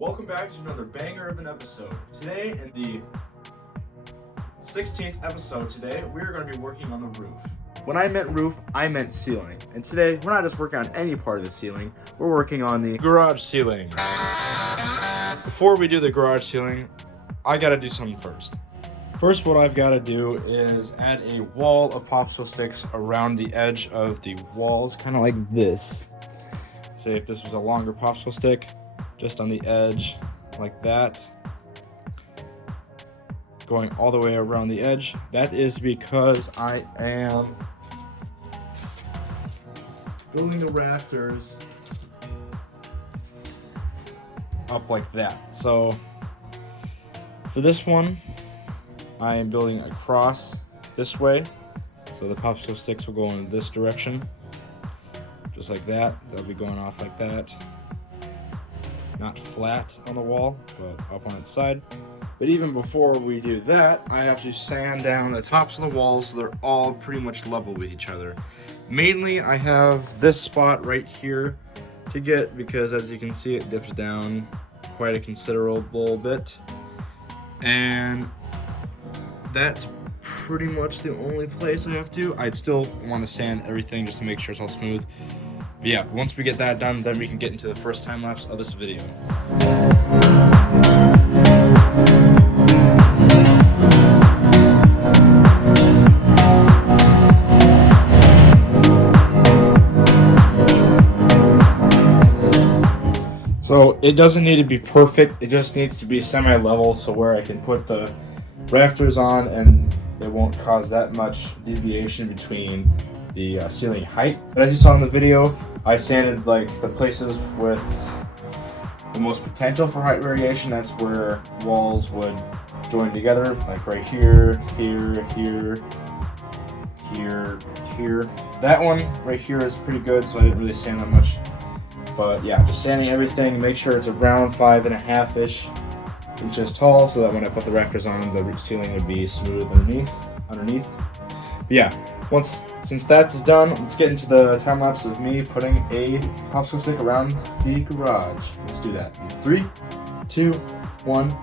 Welcome back to another banger of an episode. Today, in the 16th episode today, we're going to be working on the roof. When I meant roof, I meant ceiling. And today, we're not just working on any part of the ceiling, we're working on the garage ceiling. Before we do the garage ceiling, I gotta do something first. First, what I've gotta do is add a wall of popsicle sticks around the edge of the walls, kind of like this. Say if this was a longer popsicle stick, just on the edge like that, going all the way around the edge. That is because I am building the rafters up like that. So for this one, I am building across this way, so the popsicle sticks will go in this direction, just like that. They'll be going off like that. Not flat on the wall, but up on its side. But even before we do that, I have to sand down the tops of the walls so they're all pretty much level with each other. Mainly, I have this spot right here to get, because as you can see, it dips down quite a considerable bit. And that's pretty much the only place I have to. I'd still want to sand everything just to make sure it's all smooth. But yeah, once we get that done, then we can get into the first time lapse of this video. So it doesn't need to be perfect, it just needs to be semi-level, so where I can put the rafters on and it won't cause that much deviation between the ceiling height. But as you saw in the video, I sanded like the places with the most potential for height variation. That's where walls would join together, like right here, here, here, here, here. That one right here is pretty good, so I didn't really sand that much. But yeah, just sanding everything, make sure it's around 5.5-ish inches tall, so that when I put the rafters on, the ceiling would be smooth underneath. But yeah, since that's done, let's get into the time lapse of me putting a popsicle stick around the garage. Let's do that. 3, 2, 1.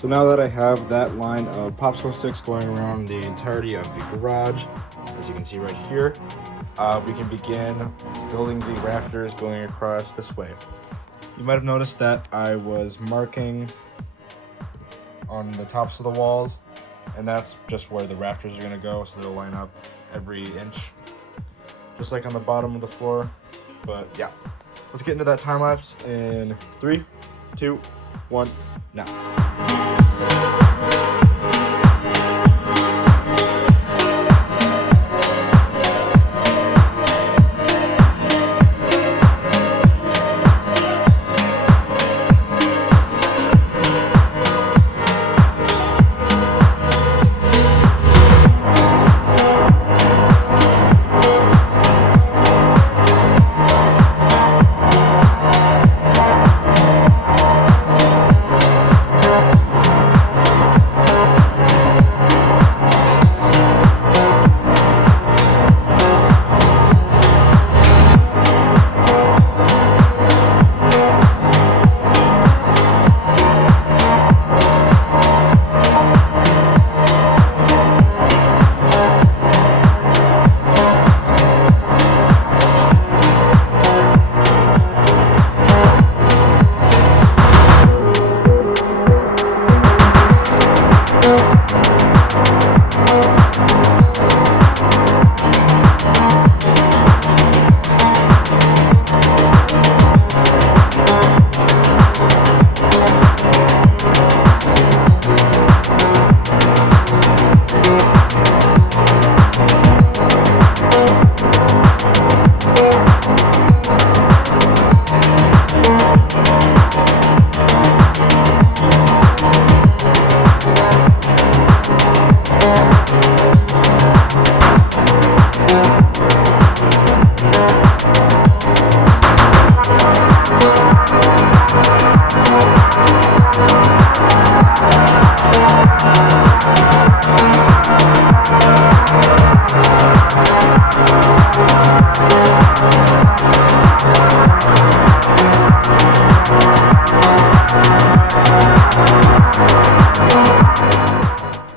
So now that I have that line of popsicle sticks going around the entirety of the garage, as you can see right here, we can begin building the rafters going across this way. You might have noticed that I was marking on the tops of the walls, and that's just where the rafters are going to go, so they'll line up every inch, just like on the bottom of the floor. But yeah, let's get into that time lapse in 3, 2, 1, now.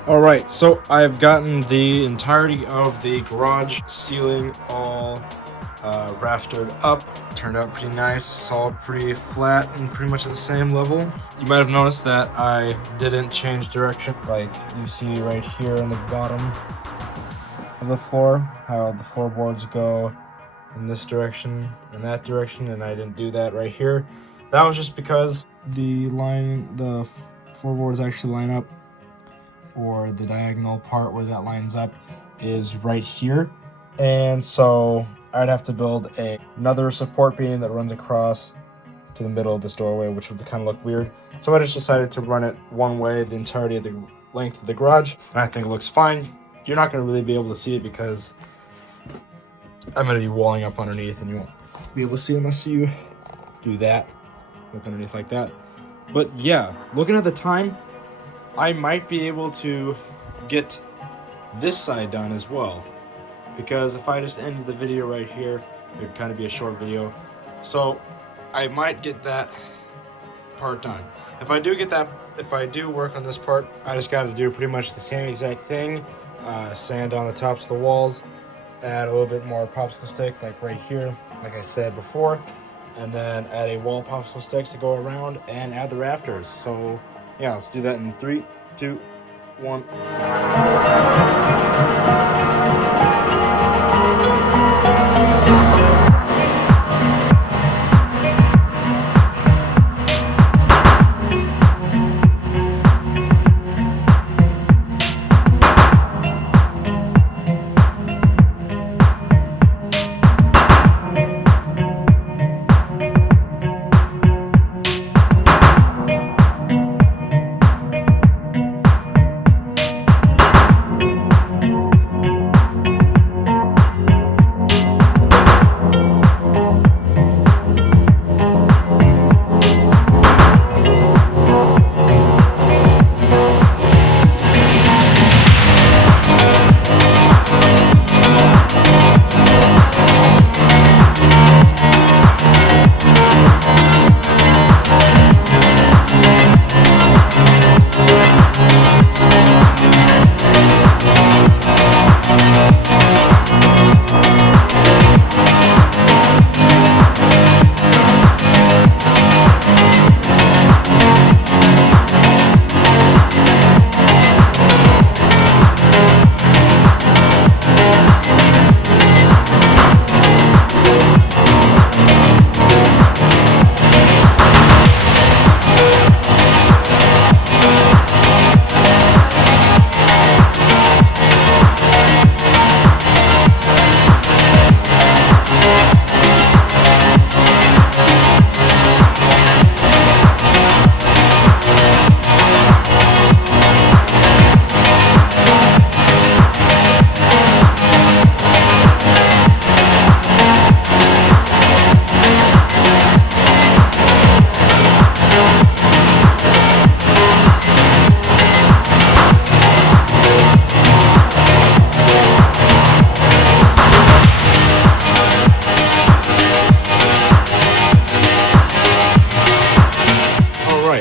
Alright, so I've gotten the entirety of the garage ceiling all raftered up. Turned out pretty nice. It's all pretty flat and pretty much at the same level. You might have noticed that I didn't change direction, like you see right here in the bottom of the floor, how the floorboards go in this direction and that direction, and I didn't do that right here. That was just because the floorboards actually line up, or the diagonal part where that lines up is right here, and so I'd have to build another support beam that runs across to the middle of this doorway, which would kind of look weird. So I just decided to run it one way the entirety of the length of the garage, and I think it looks fine. You're not going to really be able to see it because I'm going to be walling up underneath, and you won't be able to see unless you do that, look underneath like that. But yeah, looking at the time, I might be able to get this side done as well, because if I just ended the video right here, it would kind of be a short video. So I might get that part done. If I do work on this part, I just got to do pretty much the same exact thing. Sand on the tops of the walls, add a little bit more popsicle stick like right here, like I said before, and then add a wall popsicle sticks to go around and add the rafters. So yeah, let's do that in 3, 2, 1.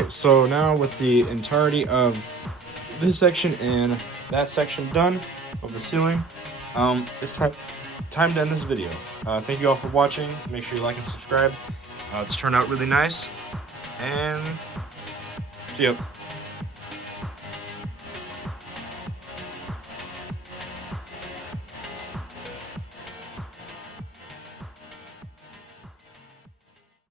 So now with the entirety of this section and that section done of the ceiling, it's time to end this video. Thank you all for watching. Make sure you like and subscribe. It's turned out really nice, and see ya.